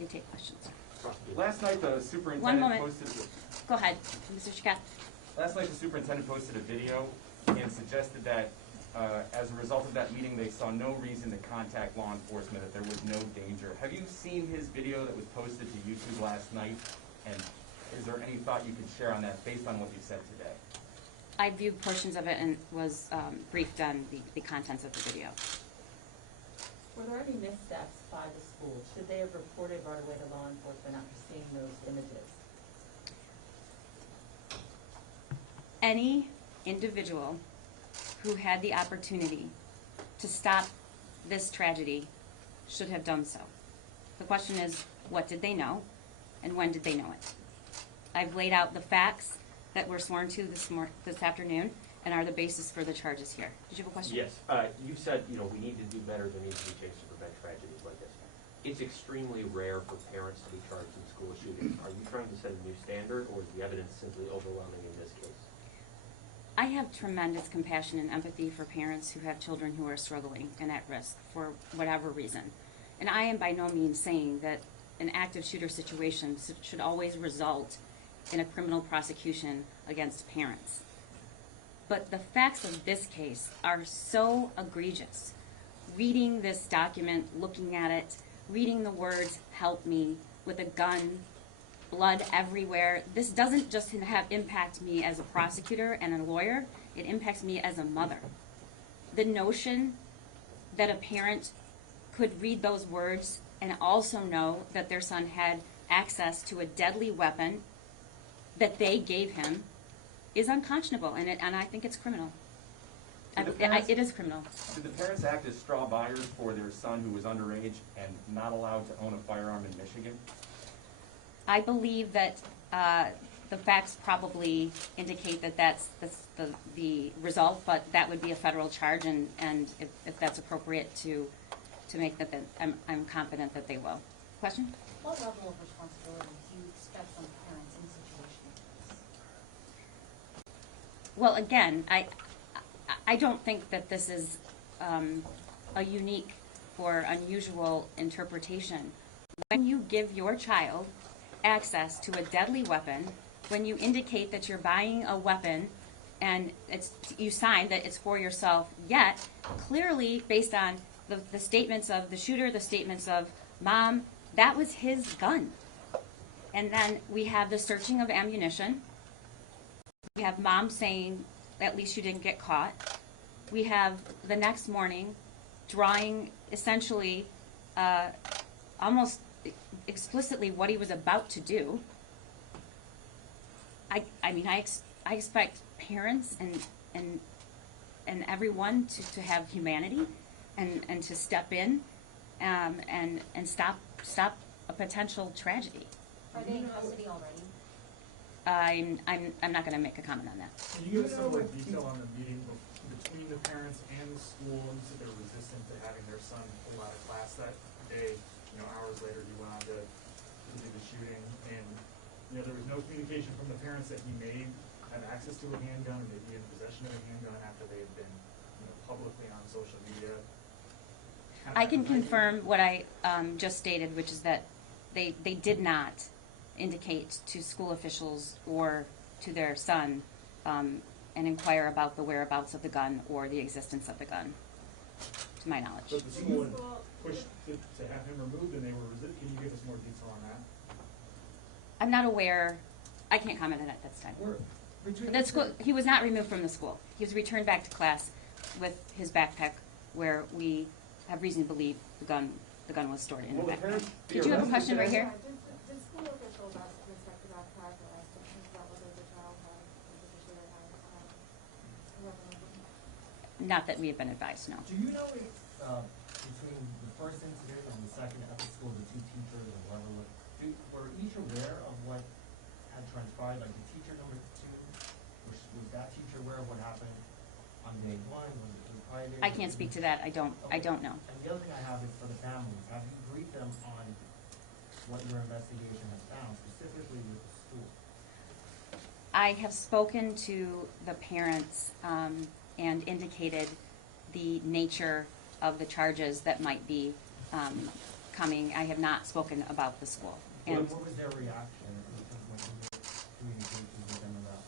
happy to take questions. Last night the superintendent One moment. posted. Go ahead, Mr. Chikat. Last night the superintendent posted a video and suggested that as a result of that meeting they saw no reason to contact law enforcement, that there was no danger. Have you seen his video that was posted to YouTube last night? And is there any thought you could share on that based on what you said today? I viewed portions of it and was briefed on the contents of the video. Were there any missteps by the school? Should they have reported right away to law enforcement after seeing those images? Any individual who had the opportunity to stop this tragedy should have done so. The question is, what did they know, and when did they know it? I've laid out the facts that were sworn to this afternoon and are the basis for the charges here. Did you have a question? Yes. You said, we need to do better than needs to be changed to prevent tragedies like this. It's extremely rare for parents to be charged in school shootings. Are you trying to set a new standard, or is the evidence simply overwhelming in this case? I have tremendous compassion and empathy for parents who have children who are struggling and at risk for whatever reason. And I am by no means saying that an active shooter situation should always result in a criminal prosecution against parents. But the facts of this case are so egregious. Reading this document, looking at it, reading the words, "help me," with a gun, blood everywhere. This doesn't just impact me as a prosecutor and a lawyer, it impacts me as a mother. The notion that a parent could read those words and also know that their son had access to a deadly weapon that they gave him is unconscionable, and I think it's criminal. It is criminal. Did the parents act as straw buyers for their son who was underage and not allowed to own a firearm in Michigan? I believe that the facts probably indicate that that's the result, but that would be a federal charge, and if that's appropriate to make that, then I'm confident that they will. Question? What level of responsibility do you expect from parents in situations like this? Well, again, I don't think that this is a unique or unusual interpretation. When you give your child access to a deadly weapon, when you indicate that you're buying a weapon and you sign that it's for yourself, yet clearly based on the statements of the shooter, the statements of mom, that was his gun. And then we have the searching of ammunition. We have mom saying, at least you didn't get caught. We have the next morning drawing essentially almost explicitly what he was about to do. I mean, I expect parents and everyone to have humanity and to step in and stop a potential tragedy. Are they in custody already? I'm not going to make a comment on that. Can you give us some more detail on the meeting between the parents and the school? You said they're resistant to having their son pull out of class that day. Hours later he went on to do the shooting, and there was no communication from the parents that he may have access to a handgun and may be in possession of a handgun after they had been publicly on social media. I can confirm what I just stated, which is that they did not indicate to school officials or to their son and inquire about the whereabouts of the gun or the existence of the gun, to my knowledge. So the school pushed to have him removed, and they were resistant. Can you give us more detail on that? I'm not aware. I can't comment on that at this time. The school, he was not removed from the school. He was returned back to class with his backpack, where we have reason to believe the gun was stored in the backpack. Did you have a question right here? Did school officials ask the inspector about character questions about whether the child had officially had a weapon? Not that we have been advised, no. Do you know if between the first incident and the second at the school, the two teachers and whoever were each aware of what had transpired? Like the teacher number 2, was that teacher aware of what happened on day 1? Was it prior day? I can't speak to that. I don't know. And the other thing I have is for the families. Have you briefed them on what your investigation has found, specifically with the school? I have spoken to the parents and indicated the nature of the charges that might be coming. I have not spoken about the school. And What was their reaction when you communications with them about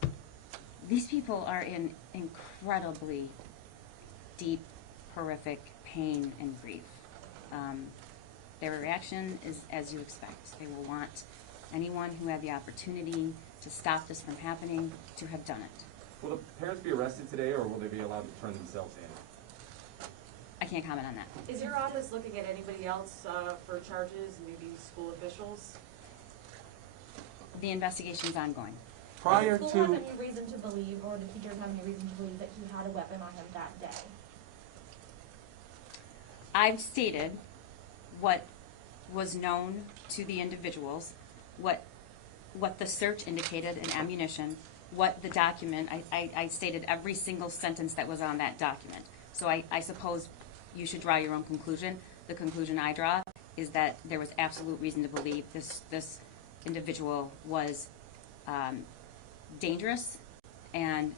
this? these people are in incredibly deep, horrific pain and grief. Their reaction is as you expect. They will want anyone who had the opportunity to stop this from happening to have done it. Will the parents be arrested today, or will they be allowed to turn themselves in? I can't comment on that. Is your office looking at anybody else for charges, maybe school officials? The investigation's ongoing. Prior to... Did the school have any reason to believe, or the teachers have any reason to believe that he had a weapon on him that day? I've stated what was known to the individuals, what the search indicated in ammunition, what the document, I stated every single sentence that was on that document. So I suppose you should draw your own conclusion. The conclusion I draw is that there was absolute reason to believe this individual was dangerous and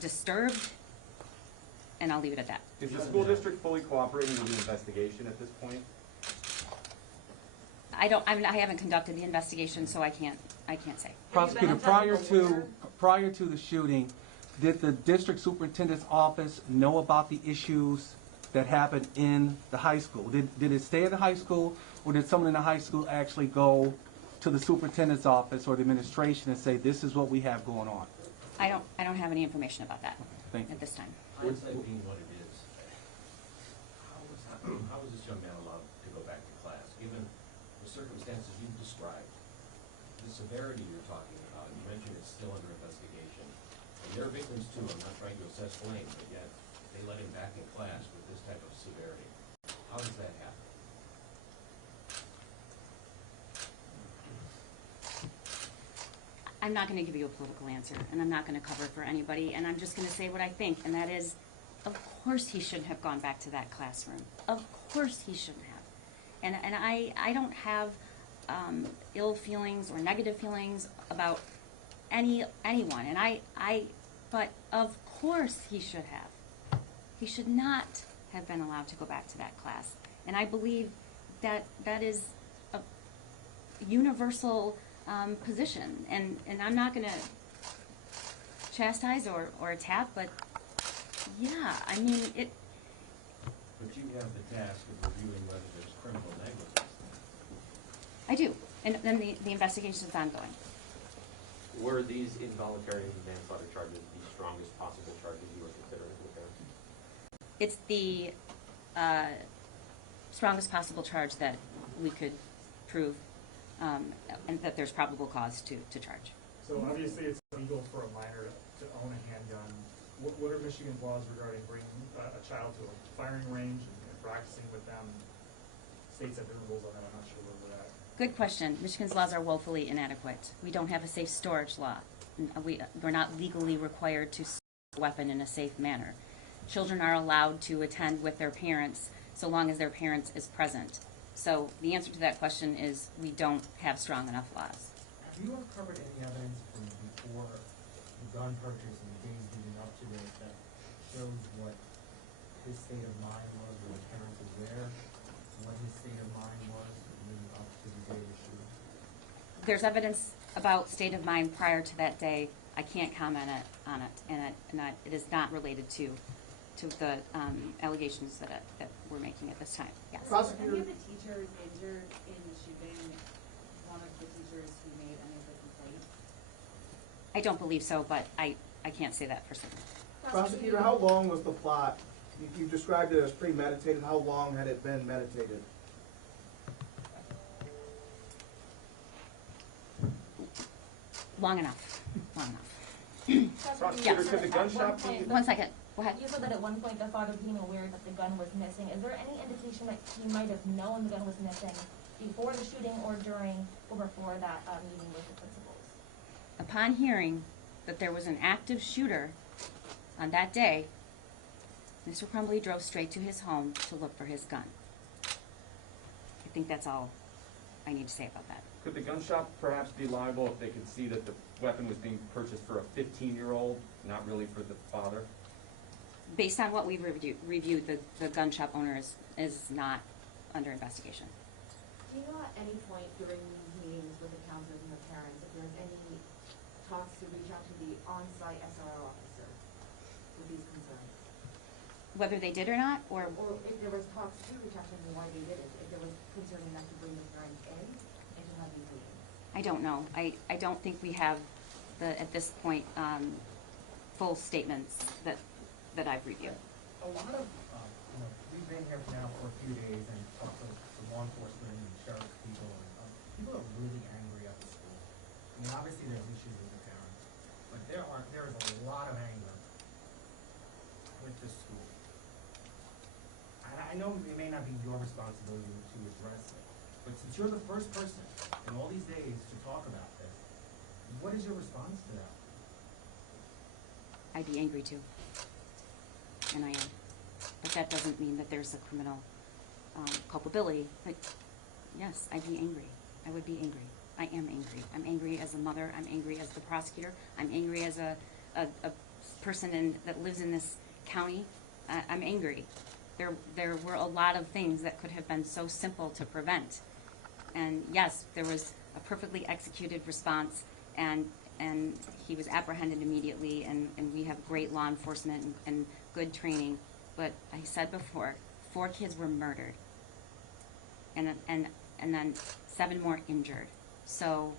disturbed, and I'll leave it at that. Is the school district fully cooperating with the investigation at this point? I haven't conducted the investigation, so I can't say. Prosecutor, prior to the shooting, did the district superintendent's office know about the issues that happened in the high school? Did it stay at the high school, or did someone in the high school actually go to the superintendent's office or the administration and say, this is what we have going on? I don't have any information about that Thank you. at this time. Hindsight being what it is, how is this young man allowed to go back to class, given the circumstances you've described, the severity you're talking about? You mentioned it's still under investigation, and they're victims too. I'm not trying to assess blame, but yet they let him back in class with this type of severity. How does that happen? I'm not going to give you a political answer, and I'm not going to cover for anybody, and I'm just going to say what I think, and that is, of course he shouldn't have gone back to that classroom. Of course he shouldn't have. And I don't have ill feelings or negative feelings about anyone, and but of course he should have. He should not have been allowed to go back to that class, and I believe that that is a universal position, and I'm not going to chastise or attack, but yeah, I mean it. But you have the task of reviewing whether there's criminal negligence. I do, and then the investigation is ongoing. Were these involuntary manslaughter charges the strongest possible charges you were considering with them? It's the strongest possible charge that we could prove, and that there's probable cause to charge. So obviously it's illegal for a minor to own a handgun. What are Michigan's laws regarding bringing a child to a firing range and practicing with them? States have different rules on that. I'm not sure where we're at. Good question. Michigan's laws are woefully inadequate. We don't have a safe storage law. We're not legally required to store a weapon in a safe manner. Children are allowed to attend with their parents so long as their parents is present. So the answer to that question is we don't have strong enough laws. Have you uncovered any evidence from before the gun purchase and the days leading up to this that shows what his state of mind was when his parents were there, what his state of mind was leading up to the day of the shooting? There's evidence about state of mind prior to that day. I can't comment on it, and it is not related to the allegations that we're making at this time. Yes. Prosecutor. Any of the teachers injured in the shooting, one of the teachers who made any of the complaints? I don't believe so, but I can't say that for certain. Prosecutor, how long was the plot? You described it as premeditated. How long had it been meditated? Long enough. Long enough. Prosecutor, could the gun shop be... 1 second. Go ahead. You said that at one point the father became aware that the gun was missing. Is there any indication that he might have known the gun was missing before the shooting or during or before that meeting with the principals? Upon hearing that there was an active shooter on that day, Mr. Crumbly drove straight to his home to look for his gun. I think that's all I need to say about that. Could the gun shop perhaps be liable if they could see that the weapon was being purchased for a 15-year-old, not really for the father? based on what we've reviewed, the gun shop owner is not under investigation. Do you know at any point during these meetings with the counselors and the parents, if there's any talks to reach out to the on-site SRO officer with these concerns? Whether they did or not, or if there was talks to reach out to them and why they didn't, if there was concern enough to bring the parents in and to have these meetings? I don't know. I don't think we have at this point, full statements that I've reviewed. A lot of, we've been here now for a few days and talked to law enforcement and sheriff people, and people are really angry at the school. I mean, obviously there's issues with the parents, but there is a lot of anger with the school. And I know it may not be your responsibility to address it, but since you're the first person in all these days to talk about this, what is your response to that? I'd be angry too, and I am. But that doesn't mean that there's a criminal culpability. But yes, I'd be angry. I would be angry. I am angry. I'm angry as a mother. I'm angry as the prosecutor. I'm angry as a person that lives in this county. I'm angry. There were a lot of things that could have been so simple to prevent. And yes, there was a perfectly executed response, and he was apprehended immediately, and we have great law enforcement and good training. But I said before, 4 kids were murdered, and then 7 more injured. So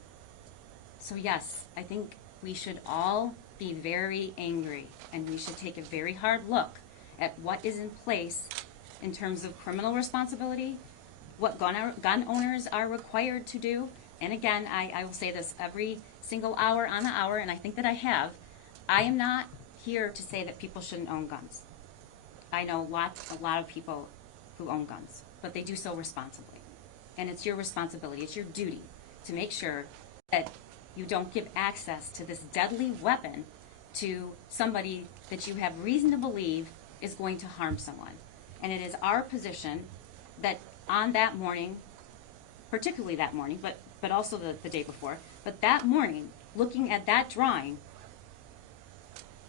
yes, I think we should all be very angry, and we should take a very hard look at what is in place in terms of criminal responsibility, what gun owners are required to do. And again, I will say this every single hour on the hour, and I think that I have. I am not here to say that people shouldn't own guns. I know a lot of people who own guns, but they do so responsibly. And it's your responsibility, it's your duty to make sure that you don't give access to this deadly weapon to somebody that you have reason to believe is going to harm someone. And it is our position that on that morning, particularly that morning, but also the day before, but that morning, looking at that drawing,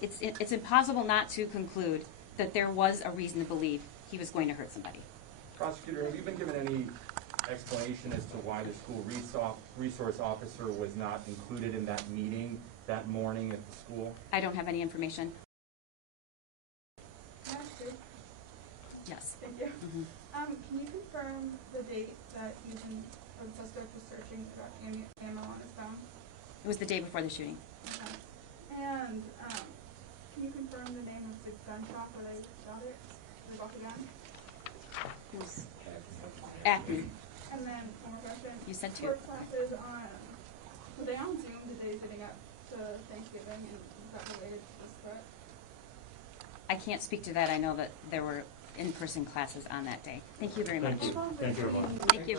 it's impossible not to conclude that there was a reason to believe he was going to hurt somebody. Prosecutor, have you been given any explanation as to why the school resource officer was not included in that meeting that morning at the school? I don't have any information. Can I ask you? Yes. Thank you. Mm-hmm. Can you confirm the date that the suspect was searching about ammo on his phone? It was the day before the shooting. Okay. And can you confirm the name of the gun shop where they shot it? They bought the gun? It was Acton. And then one more question. You said 2. Were classes were they on Zoom the day leading up to Thanksgiving, and was that related to this threat? I can't speak to that. I know that there were in-person classes on that day. Thank you very much. Thank you. Thank you, everyone. Thank you.